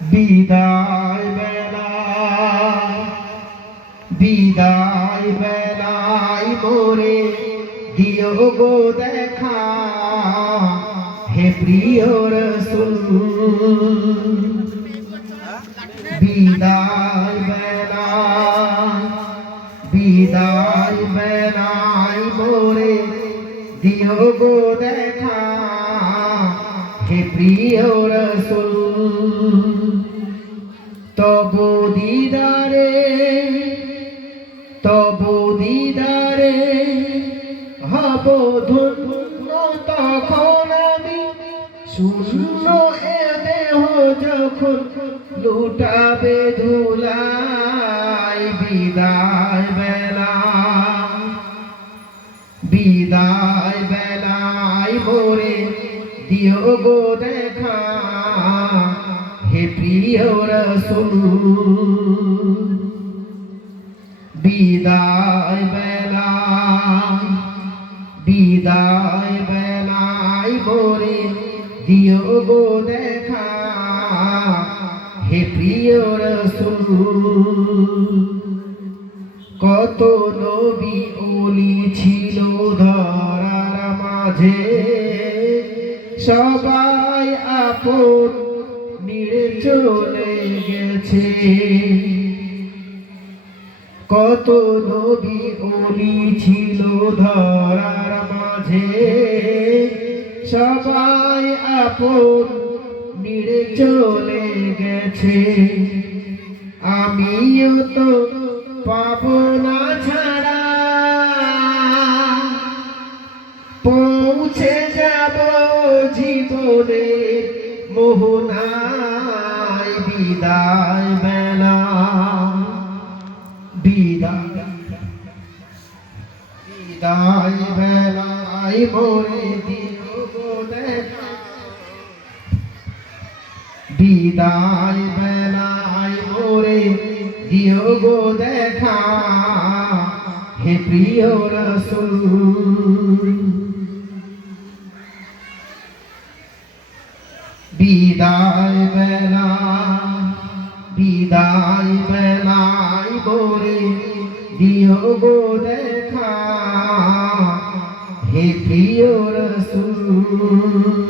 বিদায় বেলা বিদায় বেলায় মোরে দিও গো দেখা হে প্রিয় রাসূল। বিদায় বেলায় মোরে দিও গো দেখা হে প্রিয় রাসূল। তবু দিদারে হব ধন্য তখন আমি শূন্য এ দেহ যখন লুটাবে ধুলাই। বিদায় বেলায় মোরে দিও গো দেখা হে প্রিয় রাসূল। বিদায় বেলায় মোরে দিও গো দেখা হে প্রিয় রাসূল। কত নবী ওলি ছিল ধরার মাঝে সবাই আপন নিয়ে চলে গেছে। কত নবী ওলি ছিল ধরার মাঝে সবাই আপন নিয়ে চলে গেছে। আমিও তো পাবো না ছাড়া পৌঁছে যাব জীবনে মোহনায়। বিদায় বেলায় মোরে দিও গো দেখা। বিদায় বেলায় মোরে দিও গো দেখা হে প্রিয় রাসূল। বিদায় বেলায় মোরে দিও গো দেখা হে প্রিয় রাসূল।